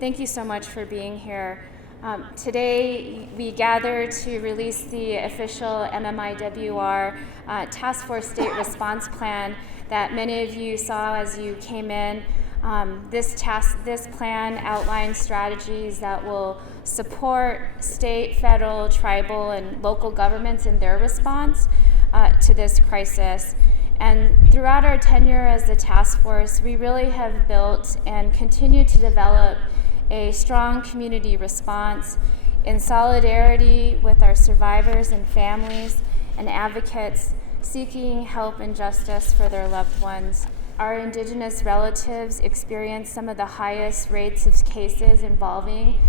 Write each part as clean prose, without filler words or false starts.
Thank you so much for being here. Today, we gather to release the official MMIWR Task Force State Response Plan that many of you saw as you came in. This plan outlines strategies that will support state, federal, tribal, and local governments in their response to this crisis. And throughout our tenure as the task force, we really have built and continue to develop a strong community response in solidarity with our survivors and families and advocates seeking help and justice for their loved ones. Our Indigenous relatives experience some of the highest rates of cases involving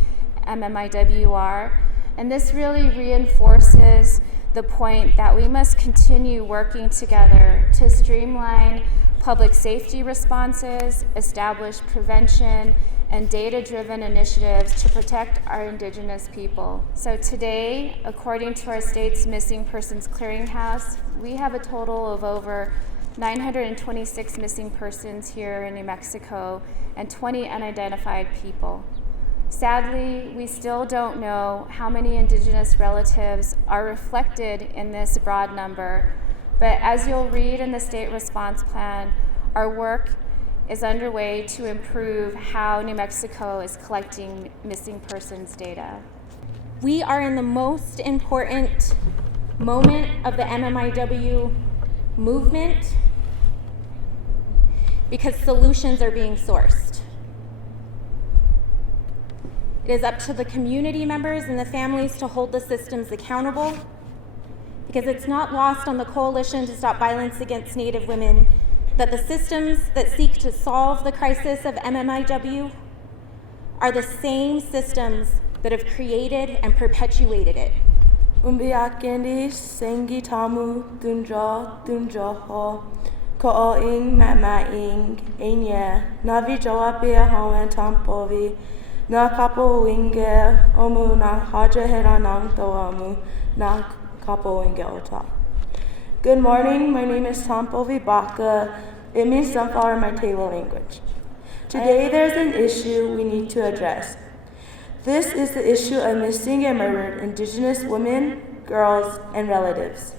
MMIWR, and this really reinforces the point that we must continue working together to streamline public safety responses, establish prevention, and data-driven initiatives to protect our Indigenous people. So today, according to our state's Missing Persons Clearinghouse, we have a total of over 926 missing persons here in New Mexico and 20 unidentified people. Sadly, we still don't know how many Indigenous relatives are reflected in this broad number, but as you'll read in the state response plan, our work is underway to improve how New Mexico is collecting missing persons data. We are in the most important moment of the MMIW movement because solutions are being sourced. It is up to the community members and the families to hold the systems accountable, because it's not lost on the Coalition to Stop Violence Against Native Women that the systems that seek to solve the crisis of MMIW are the same systems that have created and perpetuated it. Umbiakendi sengi tamu dunjo ho ko'oing mamaing enye navi jawapia hawen tampovi na kapo winge omu na haja heranang toamu na kapo winge ota. Good morning, my name is Tampovi Baka. It means sunflower in my Taylor language. Today there's an issue we need to address. This is the issue of missing and murdered Indigenous women, girls, and relatives.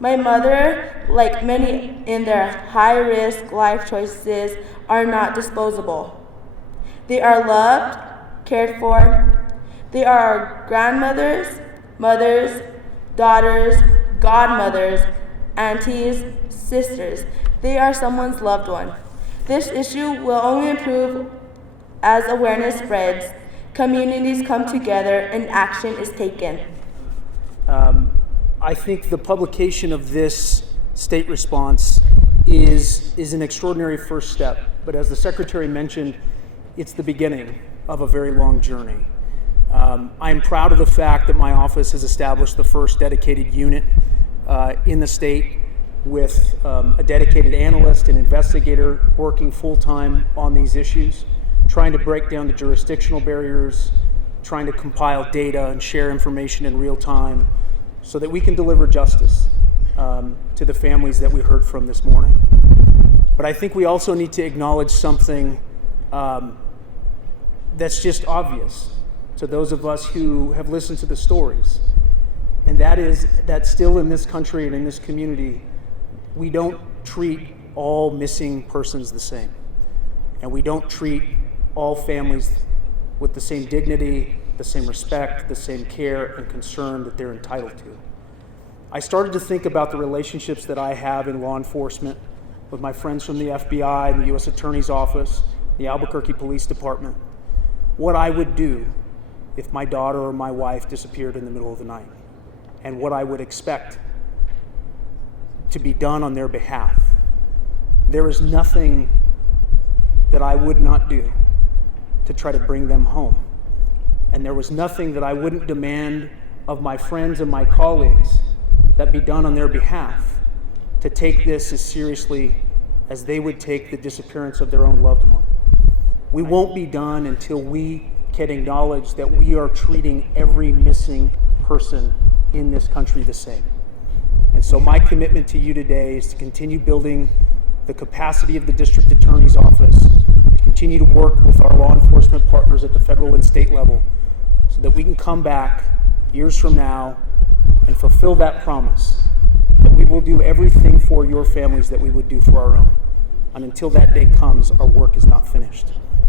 My mother, like many in their high-risk life choices, are not disposable. They are loved, cared for. They are our grandmothers, mothers, daughters, godmothers, aunties, sisters. They are someone's loved one. This issue will only improve as awareness spreads, communities come together, and action is taken. I think the publication of this state response is an extraordinary first step, but as the Secretary mentioned, it's the beginning of a very long journey. I'm proud of the fact that my office has established the first dedicated unit in the state with a dedicated analyst and investigator working full-time on these issues, trying to break down the jurisdictional barriers, trying to compile data and share information in real time so that we can deliver justice to the families that we heard from this morning. But I think we also need to acknowledge something that's just obvious to those of us who have listened to the stories. And that is that still in this country and in this community, we don't treat all missing persons the same. And we don't treat all families with the same dignity, the same respect, the same care and concern that they're entitled to. I started to think about the relationships that I have in law enforcement with my friends from the FBI and the U.S. Attorney's Office, the Albuquerque Police Department, what I would do if my daughter or my wife disappeared in the middle of the night, and what I would expect to be done on their behalf. There is nothing that I would not do to try to bring them home. And there was nothing that I wouldn't demand of my friends and my colleagues that be done on their behalf to take this as seriously as they would take the disappearance of their own loved one. We won't be done until we can acknowledge that we are treating every missing person in this country the same. And so my commitment to you today is to continue building the capacity of the District Attorney's Office, to continue to work with our law enforcement partners at the federal and state level so that we can come back years from now and fulfill that promise that we will do everything for your families that we would do for our own. And until that day comes, our work is not finished.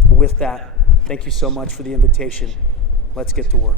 With that, thank you so much for the invitation. Let's get to work.